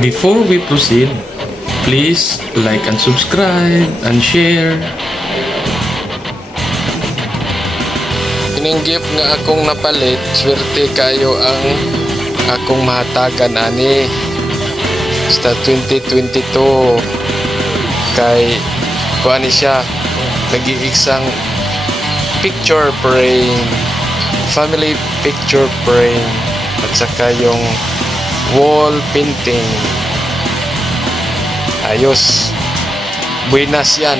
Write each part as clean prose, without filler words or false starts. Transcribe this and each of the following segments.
Before we proceed, please like and subscribe and share. Ininggip nga akong napalit, swerte kayo ang akong mahatagan ani sa 2022 kay kuan ni siya nag-iiksang picture frame, family picture frame at saka yung wall painting. Ayos, buenas yan.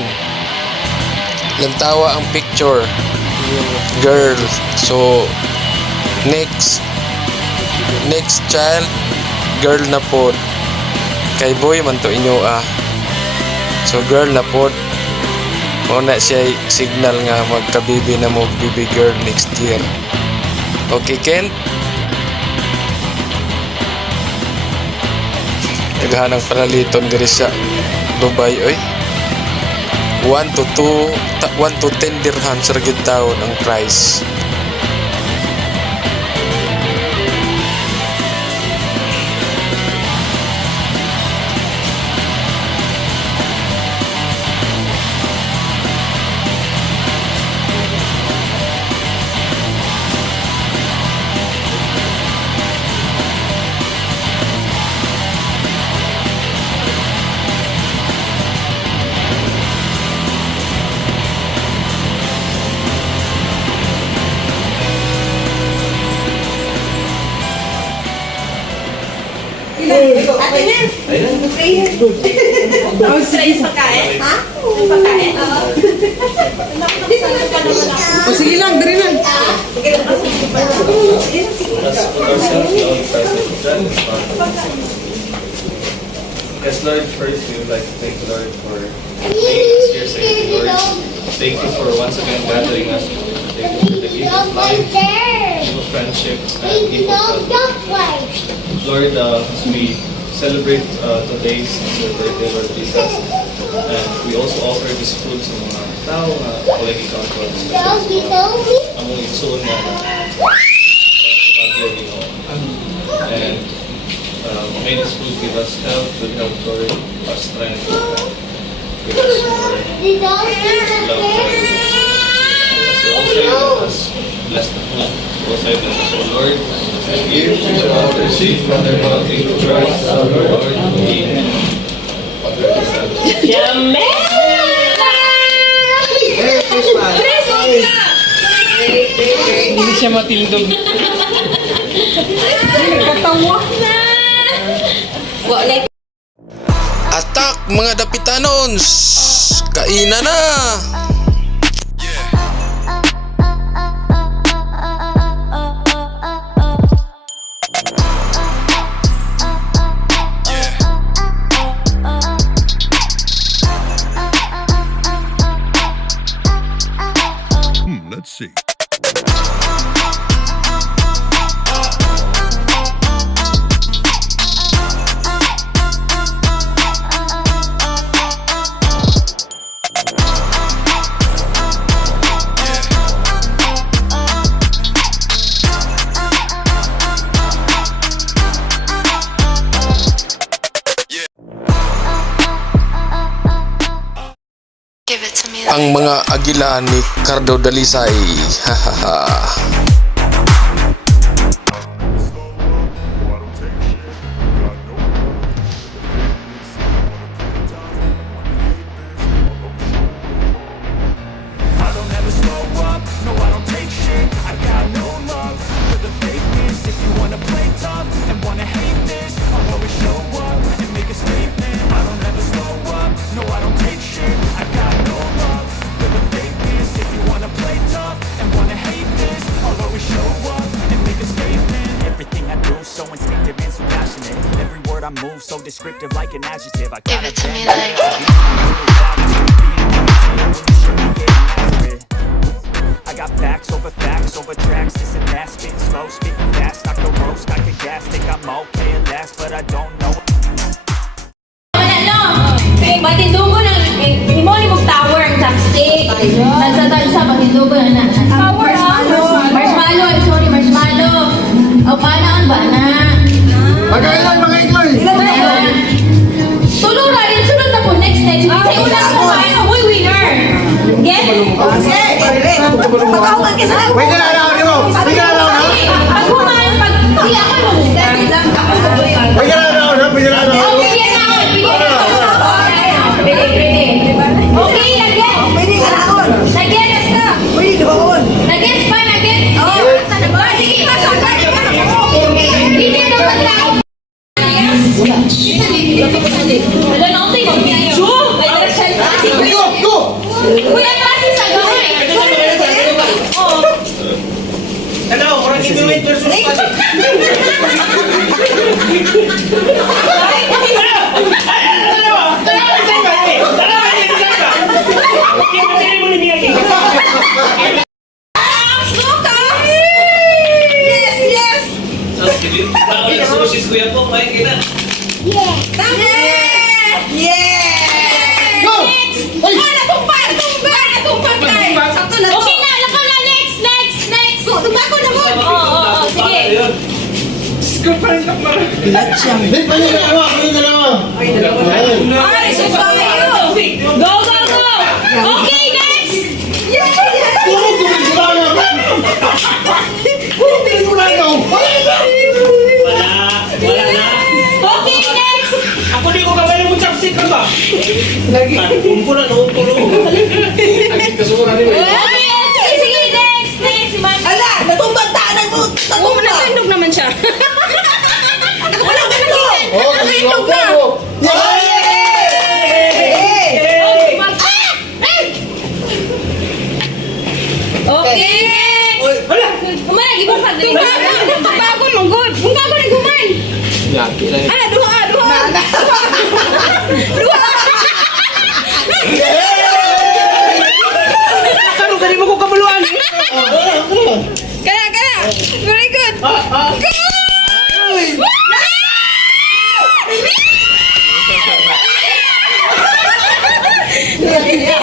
Lantawa ang picture girl. So next child girl na po kay boy man to inyo so girl na po muna siya signal nga magkabibi na mo baby girl next year. Okay Ken, naghanang palaliton diri sa Dubai oy. 1 to 10 dirham sa gid taon ang price. Ate Nes! Ang stress pagkain? Ha? Pagkain? Oo. O sige lang, dali lang. Yes, Lord, first we would like to thank the Lord for being here, saying, Lord, thank you for once again gathering us. Thank you for the gift of life, gift of friendship, and gift of health. Lord, as we celebrate today's birthday, Lord Jesus, and we also offer this food sa mga tao na walang ikaw ko, especially sa mga among igsoon na and may this food give us health, good health, Lord, strength, give us more love, Lord. As we also let us bless the food, also bless us, O Lord, and give to all receive from the body of Christ our Lord. Amen. Hindi siya matildog. Atak mga dapitanons, kainan na. Let's see. Ang mga agila ni Cardo Dalisay. Hahaha. Move so descriptive like an adjective. I Give it to me like I got facts over tracks. This and that, spitting slow, spitting fast. I can roast, I can gas. Think I'm okay at last, but I don't know. Matindugo ng himoli mong tower ang chopstick. Nagsatansa, matindugo na tower. Marshmallow, I'm sorry, marshmallow. O, paano ang bana? Pagkailan mga ingloy? Ilan heavyweight versus Yes, yes! Sushi kuya po, main kita. Yeah! Next! Natumpa tayo! Sakto na to! Okay na, lako na, next! Tumpa ko na mo! Oo, sige. Ay, suka kayo! Go! Okay, next! Wala na. Okay, next! Ako di ko kabalo mo chopstick ka ba? Lagi. Umpo na, umpo. Okay, sige, next! Next! Ala, natumbagtanan mo! Natundog naman siya. Wala ka nakita! Natundog na! Okay, next! Wala. Kumain, ibang pagdali. Pagbagon mo, good. Kung bago rin kumain. Ala, duha. Kano gani mo ko kabuluan? Kaya. Very good.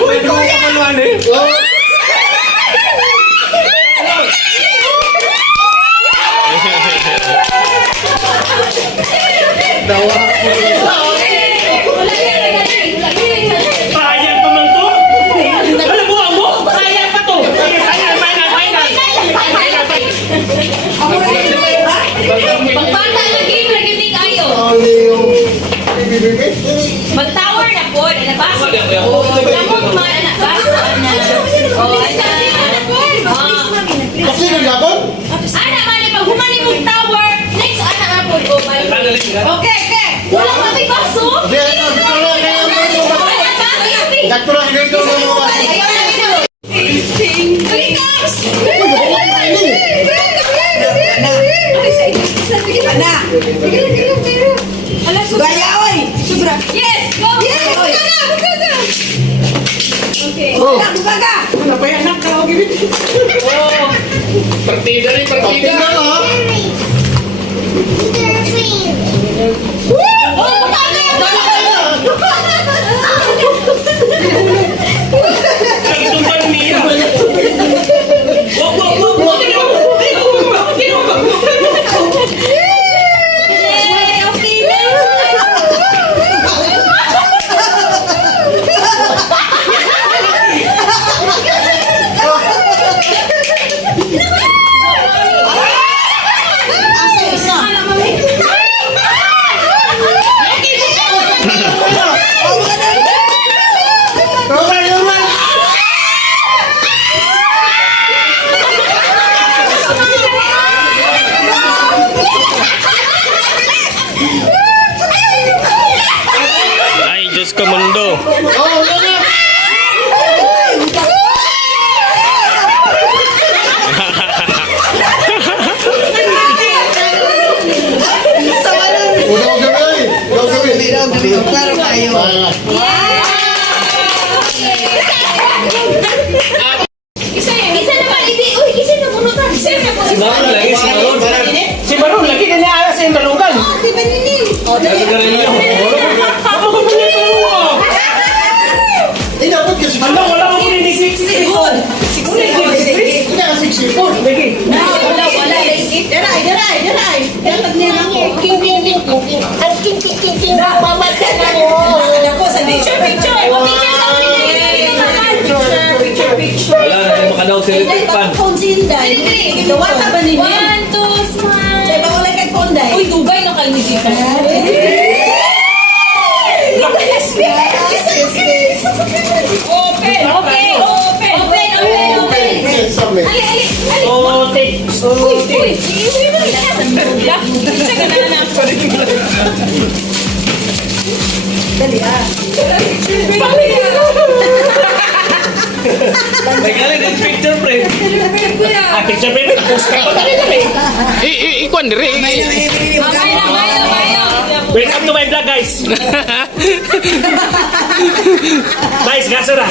Uy, ko kabuluan eh. Sayang pa man to. Wala buwang mo. Sayang pa to. Sayang, final. Pagbata lagi din kayo. Mag-tower na po. Nabasa. Namot man, anak. Basta na. Anak, mali. Pag humani mong tower, next anak na po. Okay. Wala pa may baso. Yes! Go! Okay. Tumban niya. Ay, Diyos ko mundo. Isa na ba? Uy, isa na punutan. Si Maron, lagi na niya alas yung talugan. Si Maninin. Ano, wala mo kung hindi 60. Wala. Wala na yung makadaw sa electric fan. One, two, smile. Uy, Dubai na kayo ni Dito. Open. Oh, take. Uy. Isa ka na na. May galing ng picture frame. Picture print. Post ka pa talaga eh. Ikuan dire. Welcome to my vlog, guys. Guys, gasura.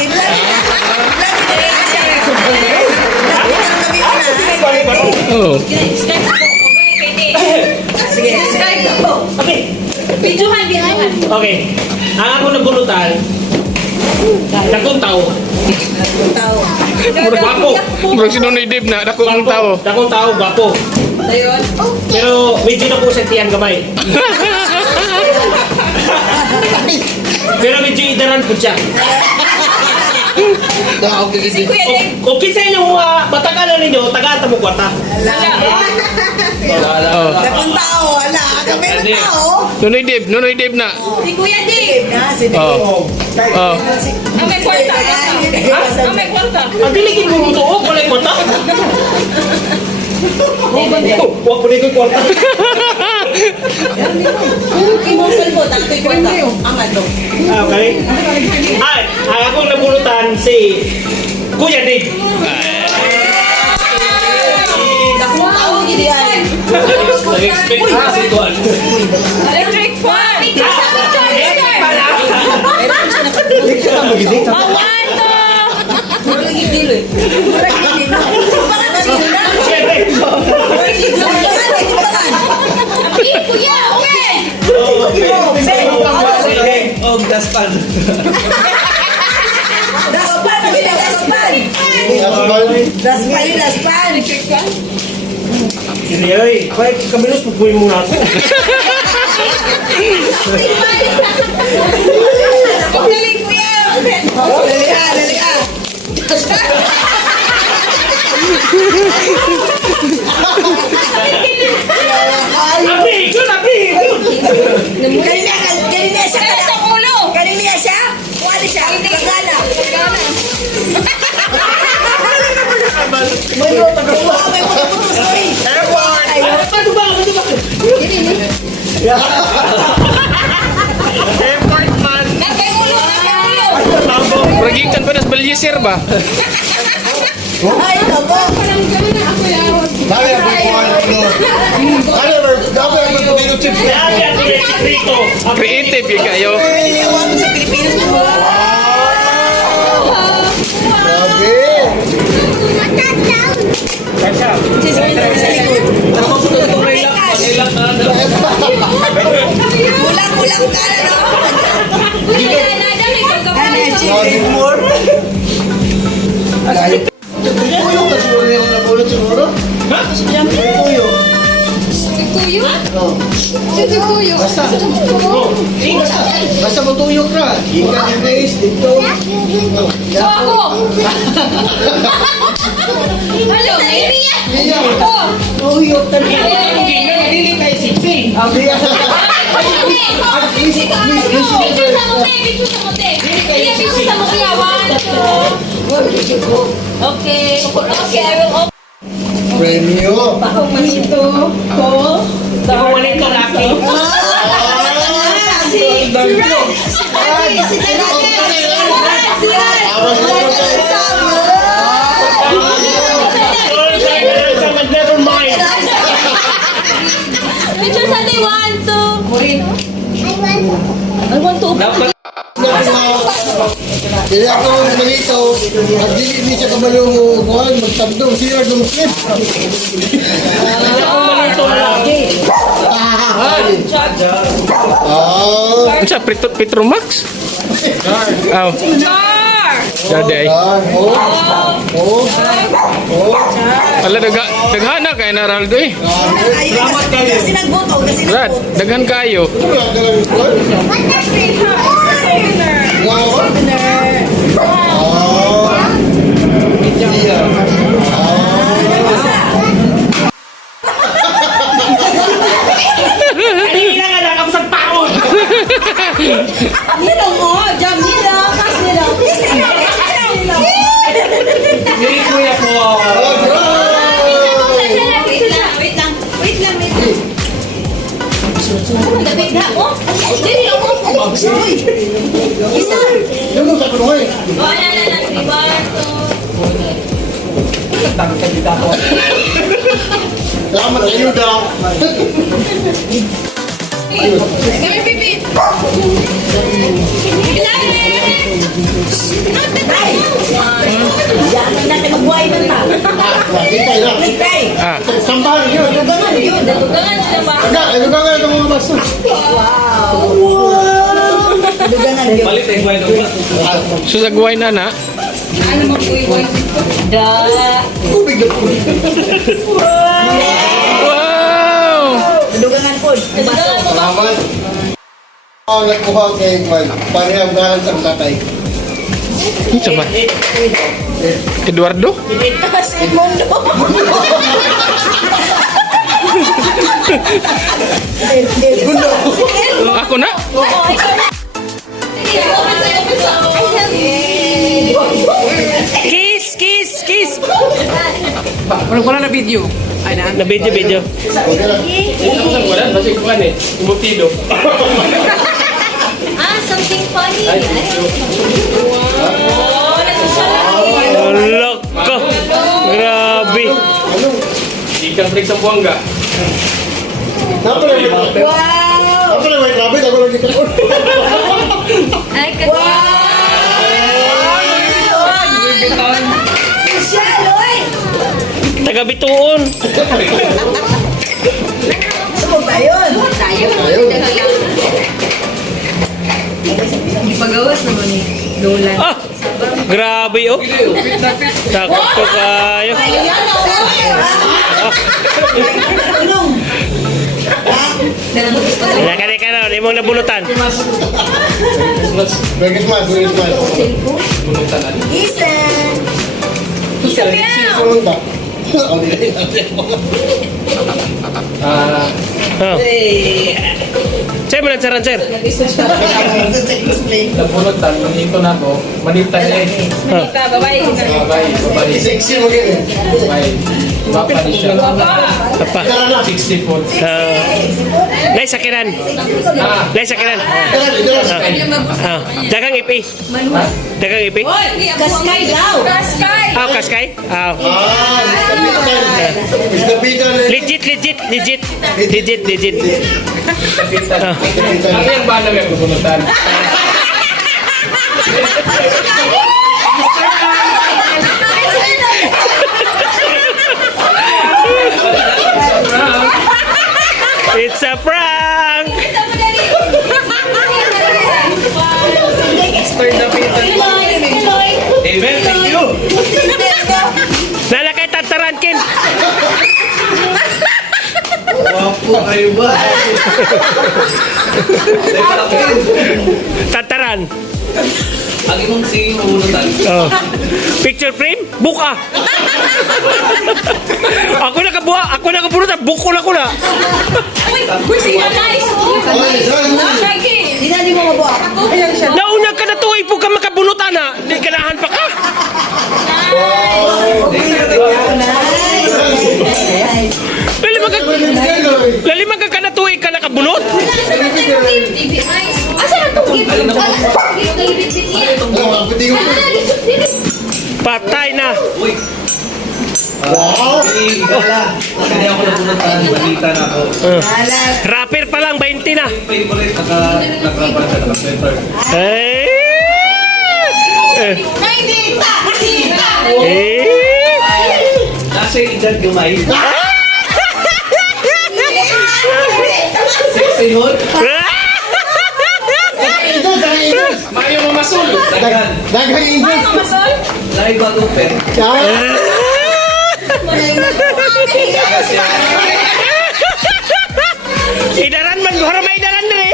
Oh. Okay. Videohan. Okay. Ang ako nabulutan, dakong tao. Gwapo. Murag si Nonoy Dib na dako ang tao. Dakong tao, gwapo. Pero medyo na po sa tiyan gamay. Pero medyo idaran po siya. Okay sa inyo, matagalan ninyo, tagaan mo kwarta. Oh. Dakong tao, wala. Kami ng tao. Nonoy Dib na. Si Kuya Dave. Si Oh. Oh. Ang may kwarta. Ang may kwarta. Ang diligin mo ito, wala yung kwarta. Huwag po nito yung kwarta. Imong cellphone, dato'y kwarta. Ang ano. Okay. Ay, ang akong nabulutan si Kuya Dave. Dakong tao, gini ay. Nag-expect na si Kuan. Electric fan. Murag gidil eh. Murag gidil. Murag gidil na. Siyempre. Murag gidil. Kuya, okay. Daspan. Hindi ay, kahit kamilos pupuin mo nga ako. Dali, Kuya. Dali ka. Api, good, api, good. Kanina siya. Sa ulo. Kanina siya. Wala siya. Pagana. May mo putos ko eh. Ano ba? Ano ba? Nakay ulo. Ragikan pa nas Beliezer ba? Ay, tabo. Grabe ang sekreto. Creative yung kayo. Iwan sa Pilipinas mo. Kulang-kulang ka na no? Basta matuyok na. Ikan yung base, dito. Ako. Hello, Maria. Ito. Tuyok talaga. Hindi tayo siksi. Ang biyak. Picture sa mute. Picture sa mute. Picture sa mute. Okay. Okay, I will open. Premio. Ako manito ko. Ako wala ito laki. Never mind. Picture sa day 1, 2. I want to open. Dili ako manito. At dili ni siya kabalo mo. Magtandong siya ng clip. Ako malito laki. Ano sa Petromax? Oh. Daday. Ala daghana kay na Raldo eh. Kasi nagboto. Brad, daghan kayo. Kanina nga lang ako sa taon. Nila mo. Jam nila. Kas nila. Hindi kuya ko. Wait lang. Dapat na mo. Dili lang mo. Isa. Yung sa kunoy. Oh, na. Ribardo. Salamat Ayuda. Kami pipit. Yan natin magbuhay ng tao. Hintay na. Hintay. Sambahan yun. Dugangan yun. Dugangan sila ba? Ano ka nga itong mga basta? Dugangan yun. Palit ang buhay doon. So sa guway na na. Ano magbuhay-buhay? Tubig na po. Wow! Dugangan po. Dugangan mo ba? Salamat. Ako nagkuha kay Juan. Parehang galang sa tatay. Ano sa ba? Eduardo? Si Mundo. Ako na? Kiss, kiss, kiss. Wala na video. Ay na. Na video, video. Okay lang. Wala, kasi kuhan eh. Umutido. Something funny. Loko. Grabe. Ikan break sa buwangga. Dapat na may rabbit. Ako lang dito. Ay, Social, oy. Taga Bituon. Sumog tayo. Ayun. Pagawas naman eh. Dolan. Ah! Grabe oh. Sakto kayo. Tulong. Naka na, di mong nabunutan. Merry Christmas. Merry Christmas. Isan. Sino ba? Ang dilay natin. Oh. Sir, manansaran, sir. Nabunutan, manito na ako. Manita niya eh. Manita, babae. Babae. Sexy mo ganyan. Babae. Mapa ni siya. Apa? Tara na. 60 po. Lay sakiran. Lay sakiran. Dagang ipi. Dagang ipi. Kaskay daw. Kaskay. Kaskay. Mr. Peter. Legit, legit, legit. Legit, legit. Ano yung ba namin nabunutan? It's a prank! Amen, thank you. Nalakay tataran, Kin! Wapo kayo ba? Tataran! Ang imong singing mabunutan. Oh. Picture frame? Buka! Ako nakabunutan, buko na ko na! Uy, sila nice. Hindi mo mabuha. Nauna ka na to, ipo ka makabunutan na! Di kanahan pa ka! Lalimang ka na to, ka nakabunot! Asa na itong gift? Patay na! Wow! Hindi ako nabunutan, balita na ako. Rapper pa lang, 20 na! Favorite, nagrapan siya, naka-sweater. Hey! Nainita! Nainita! Nasa edad gamay. Sexy hood. Mayo mamasol. Dagan. Daghang English. Masol? Live bago pen. Idaran man, buhara may idaran na eh!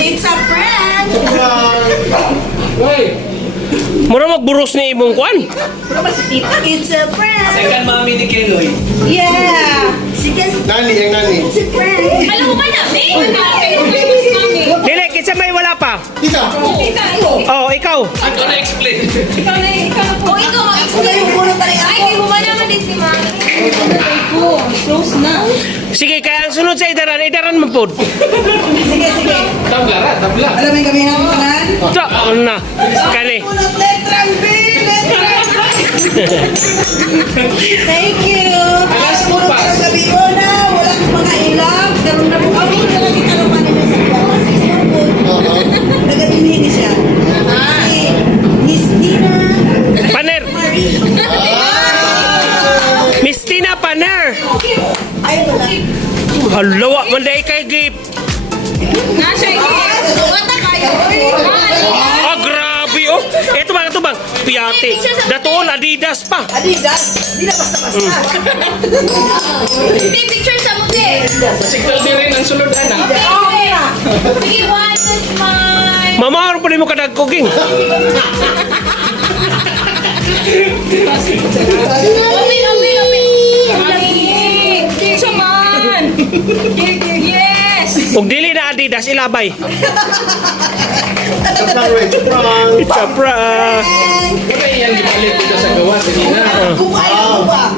It's a prank. Uy! Mura magburos ni imong kwan! It's a prank. Second mami ni Keloy. Yeah. Sige. Nani, yung nani. It's a prank. Alam mo ba namin? Dili, kinsa may wala pa! Isa. Oh, ikaw! Ito na explain. Ikaw na Ako na yung buno tayo. Ay, hindi mo ba naman din si Mami? Close na. Sige, kaya ang sunod sa idaran mo po. Sige, sige. Tabla ra, tabla. Alam mo yung kami ng kanan? Ito, ano na, kani. Letrang B! Letrang B! Thank you! Fiona, walang mga ilang. Karoon na po kami. Wala kita naman nila sa Fiona. Si Fiona. Nag-alinihin siya. Si Miss Tina. Paner! Miss Tina Paner! Ay, wala. Halawa, manday kay gift. Nasa Wata kayo. Ah, grabe oh. Ito bang, piyate. Datoon, Adidas pa. Adidas. Hindi na basta-basta. Take picture sa mukha. Signal din rin ang sulod, anak. Okay. Sige, one, two, smile. Mama, ano pa rin mo kadagkoging? Open. Picture man. Yes. Kung dili na Adidas, ilabay. Prank. Chapra. Wala yan gipalit dito sa gawa. Kanina. Kumain mo ba?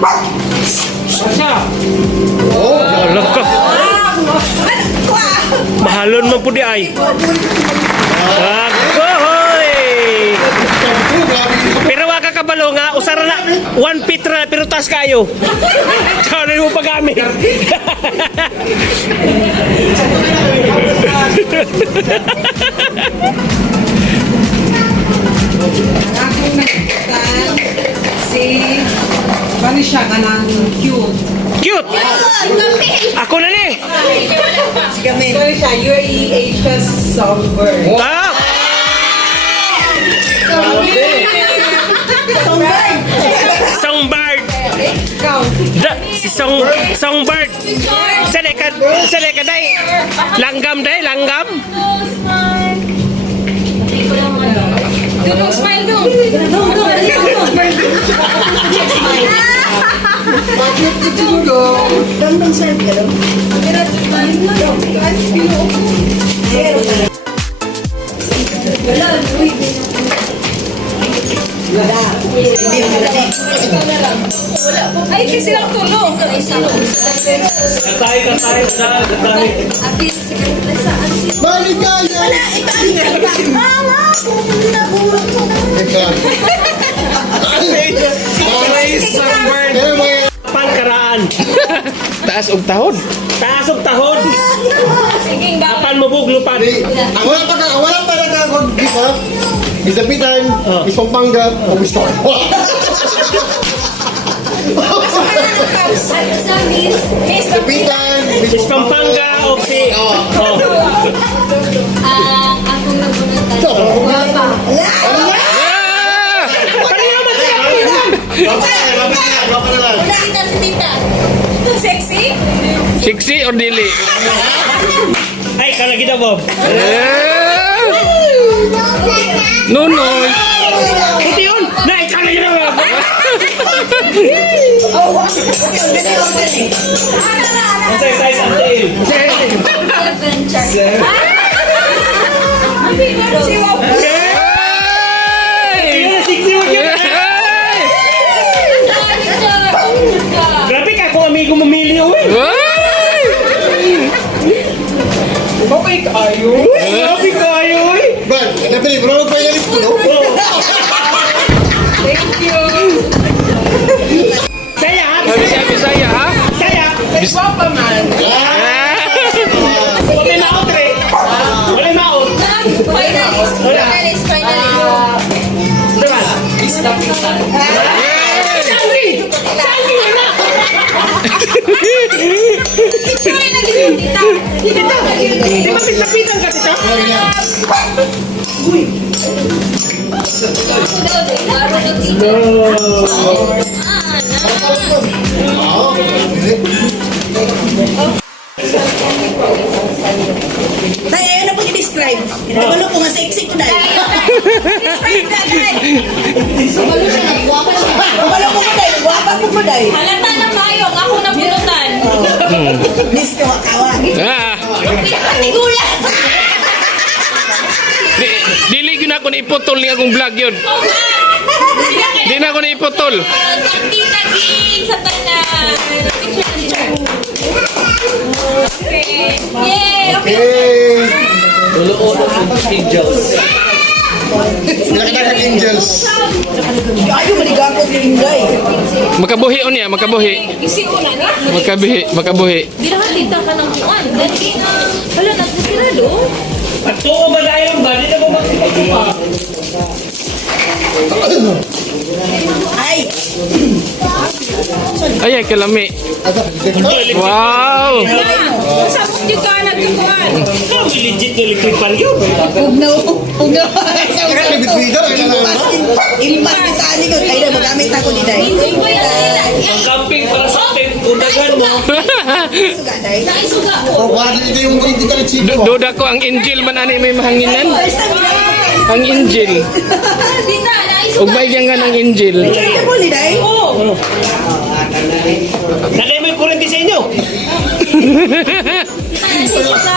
Alam ka. Mahalon man po di ay. Agoy! Pero waka kabalo nga, usara na 1 feet na, pero taas kayo. Sorry mo pagamit. Akong nagkitan si Bani siya ka ng cute. Cute! Ako na ni! Si Gamin. Bani siya, UAE Asia Songbird. Ah! Songbird! Songbird! Ikaw. Si Songbird! Sali ka day! Langgam day, langgam! Smile. Dudong smile dong. Bakit ito Dong sir, gano'n? Wala. Hindi mo na. Ay, kasi lang tulong. Katay. Maligaya! Kaya mga Pangkaraan. Taas og tahod. Taas og tahod. Sige, Apan mo buglupan. wala pa nagkakog, di ba? Miss Dapitan, Miss Pampanga, o Miss Torwa. Miss Dapitan, Miss Pampanga o si... Oh. akong nabunutan. Torwa. Wapa na lang. Wala kita si tita. Sexy? Sexy or dili? Ay, kalagi na Bob. Nunoy. Ito yun! Nay, kalagi na Bob. Say size and tail. Adventure. Si Bob. Sexy mo yun. Grabe ka kung amigo mamili uwi. Okay kayo. Grabe kayo uwi. Brad, napili, bro, pa yan ito. Thank you. Saya ha? Bisaya ha? Saya. Guwapa man. Wala maot re. Wala maot. Finalist. Diba? Sangri! Sangri na! Ito ay naging tita. Tita! Di ba pisapitan ka, tita? Tay, ayaw na po i-describe. Kinabalo ko nga sexy ko dahil. Kabalo ko ko dahil. Guwapa ko ko dahil. Halata ng mayong. Ako na pinutan. Miss kawa-kawa. Ah. Patigula. Dili gyud ako na iputol ni akong vlog yun. Di na ako na iputol. Sa tita Ging. Sa tanan. Okay. Yay! Okay. Hey! Pinakadagang angels. Ayaw, maligakot yung Inday. Makabuhi o niya, makabuhi. Isi una na. Makabuhi. Di naman tita ka ng kuwan. Dali na. Wala, nagsisirado. Pagtuo ba tayo ba? Di na mo magpapatupa. Ay! Ay, kalami. Wow! Masabot di ka nagkukuhan. Ikaw, legit na electric pan yun. Huwag na. Kaya libit-bita, Ilmas ni Tani ko. Kaya na magamit ako ni Day. Hindi ko yan nila. Ang camping para sa atin, undagan mo. Suga, Day. Naisuga ko. O, kung ito yung hindi ka nagsito. Duda ko ang angel man ani may mahanginan. First time, ginagawa ko. Ang angel. Dita, naisuga. Ug bayan nga ng angel. Kaya mo ni Day? Oo. Nalay mo yung kurente sa inyo. Naisuga.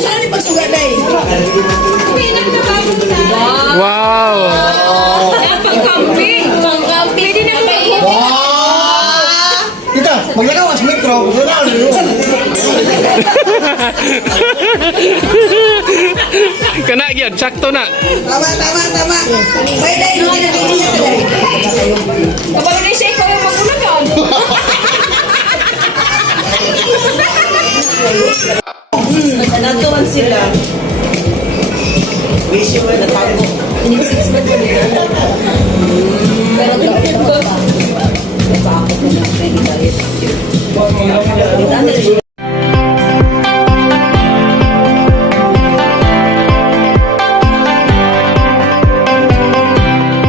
Saan ni pagsuga, Day? Wow! Pang-camping. Pang-camping. Pwede na kayo. Kita, maglagawas metro. Maglagawas metro. Kana gyud, sakto na. Tama. May Day, hindi na kayo niya, Day. Kapag na siya ikaw yung magulagan. Natuwan sila. Wish you were natago. Pero